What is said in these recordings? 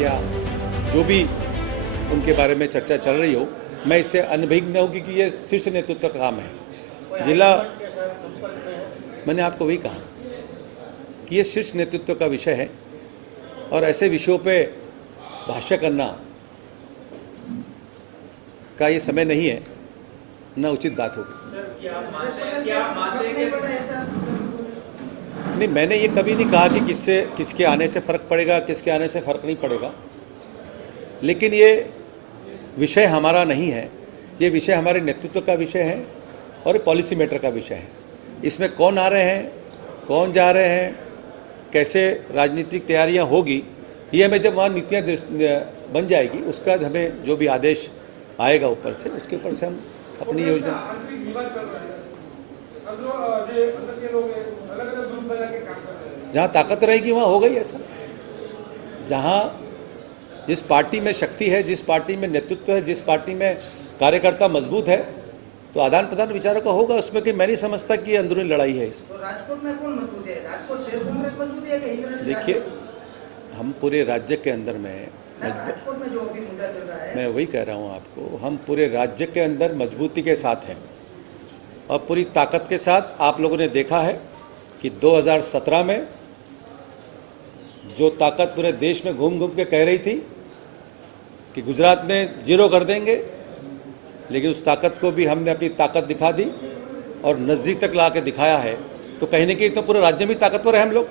या जो भी उनके बारे में चर्चा चल रही हो, मैं इससे अनभिज्ञ हूँ क्योंकि ये शीर्ष नेतृत्व का काम है। जिला, मैंने आपको वही कहा कि ये शीर्ष नेतृत्व का विषय है और ऐसे विषयों पे भाष्य करना का ये समय नहीं है, न उचित बात होगी। नहीं, मैंने ये कभी नहीं कहा कि किसके आने से फ़र्क पड़ेगा, किसके आने से फ़र्क नहीं पड़ेगा, लेकिन ये विषय हमारा नहीं है। ये विषय हमारे नेतृत्व का विषय है और पॉलिसी मेटर का विषय है। इसमें कौन आ रहे हैं, कौन जा रहे हैं, कैसे राजनीतिक तैयारियां होगी, ये हमें जब वहाँ नीतियाँ बन जाएगी उसका हमें जो भी आदेश आएगा ऊपर से, उसके ऊपर से हम अपनी योजना, जहाँ ताकत रहेगी वहाँ होगा ही ऐसा। जहाँ जिस पार्टी में शक्ति है, जिस पार्टी में नेतृत्व है, जिस पार्टी में कार्यकर्ता मजबूत है, तो आदान प्रदान विचारों का होगा। उसमें कि मैं नहीं समझता कि अंदरूनी लड़ाई है इसको। तो राजकोट में कौन मजबूत है? राजकोट शहर कांग्रेस मजबूत है कि इंद्रनील? देखिए, हम पूरे राज्य के अंदर में, राजकोट में जो अभी मुद्दा चल रहा है, मैं वही कह रहा हूँ आपको, हम पूरे राज्य के अंदर मजबूती के साथ हैं और पूरी ताकत के साथ। आप लोगों ने देखा है कि 2017 में जो ताकत पूरे देश में घूम घूम के कह रही थी कि गुजरात में जीरो कर देंगे, लेकिन उस ताकत को भी हमने अपनी ताकत दिखा दी और नज़दीक तक ला के दिखाया है। तो कहीं ना कहीं तो पूरे राज्य में ताकतवर है हम लोग।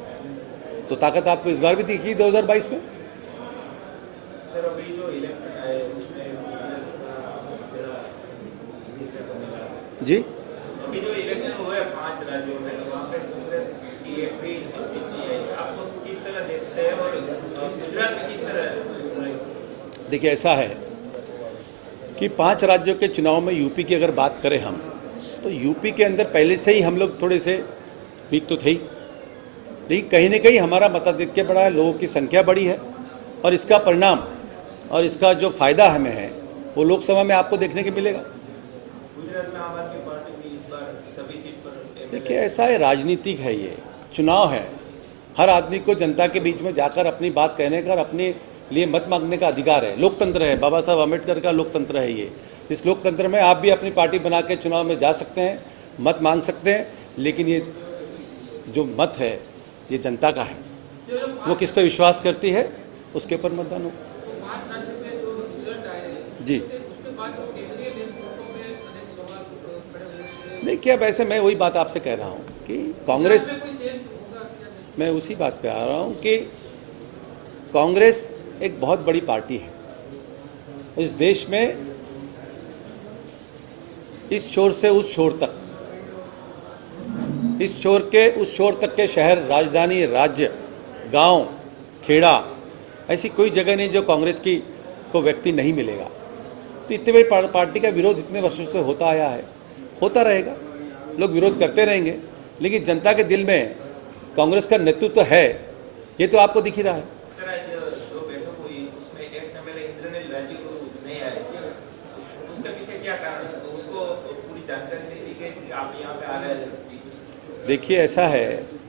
तो ताकत आपको इस बार भी दिखी 2022 में। सर, अभी जो इलेक्शन आए उसमें जी, अभी जो इलेक्शन हुए 5 राज्यों में, वहाँ पे कांग्रेस की एक भी सीट नहीं आई। आपको किस तरह देखते हैं और गुजरात में किस तरह? देखिए, ऐसा है कि 5 राज्यों के चुनाव में यूपी की अगर बात करें हम, तो यूपी के अंदर पहले से ही हम लोग थोड़े से वीक तो थे ही, लेकिन कहीं ना कहीं हमारा मताधिक्य बढ़ा है, लोगों की संख्या बढ़ी है और इसका परिणाम और इसका जो फायदा हमें है वो लोकसभा में आपको देखने को मिलेगा। गुजरात में आम आदमी पार्टी भी इस बार सभी सीट पर। देखिए, ऐसा है, राजनीतिक है, ये चुनाव है। हर आदमी को जनता के बीच में जाकर अपनी बात कहने का और अपने लिए मत मांगने का अधिकार है। लोकतंत्र है, बाबा साहब अम्बेडकर का लोकतंत्र है ये। इस लोकतंत्र में आप भी अपनी पार्टी बना के चुनाव में जा सकते हैं, मत मांग सकते हैं, लेकिन ये जो मत है ये जनता का है। वो किस पे विश्वास करती है उसके ऊपर मतदान हो। जी, नहीं, क्या वैसे मैं वही बात आपसे कह रहा हूँ कि कांग्रेस, मैं उसी बात पे आ रहा हूँ कि कांग्रेस एक बहुत बड़ी पार्टी है इस देश में। इस छोर से उस छोर तक, इस छोर के उस छोर तक के शहर, राजधानी, राज्य, गांव, खेड़ा, ऐसी कोई जगह नहीं जो कांग्रेस की को व्यक्ति नहीं मिलेगा। तो इतनी बड़ी पार्टी का विरोध इतने वर्षों से होता आया है, होता रहेगा, लोग विरोध करते रहेंगे, लेकिन जनता के दिल में कांग्रेस का नेतृत्व है, ये तो आपको दिख ही रहा है। सर, आज जो बैठक हुई उसमें एक्स एमएलए इंद्रनील राजू नहीं आए, उसके पीछे क्या कारण है? तो उसको पूरी जानकारी नहीं दी गई कि आप यहाँ पे आ रहे हैं। देखिए, ऐसा है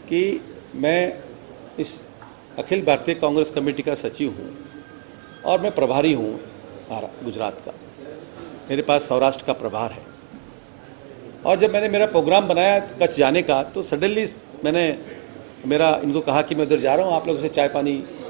कि मैं इस अखिल भारतीय कांग्रेस कमेटी का सचिव हूँ और मैं प्रभारी हूँ गुजरात का। मेरे पास सौराष्ट्र का प्रभार है और जब मैंने मेरा प्रोग्राम बनाया कच्छ जाने का, तो सडनली मैंने इनको कहा कि मैं उधर जा रहा हूँ, आप लोगों से चाय पानी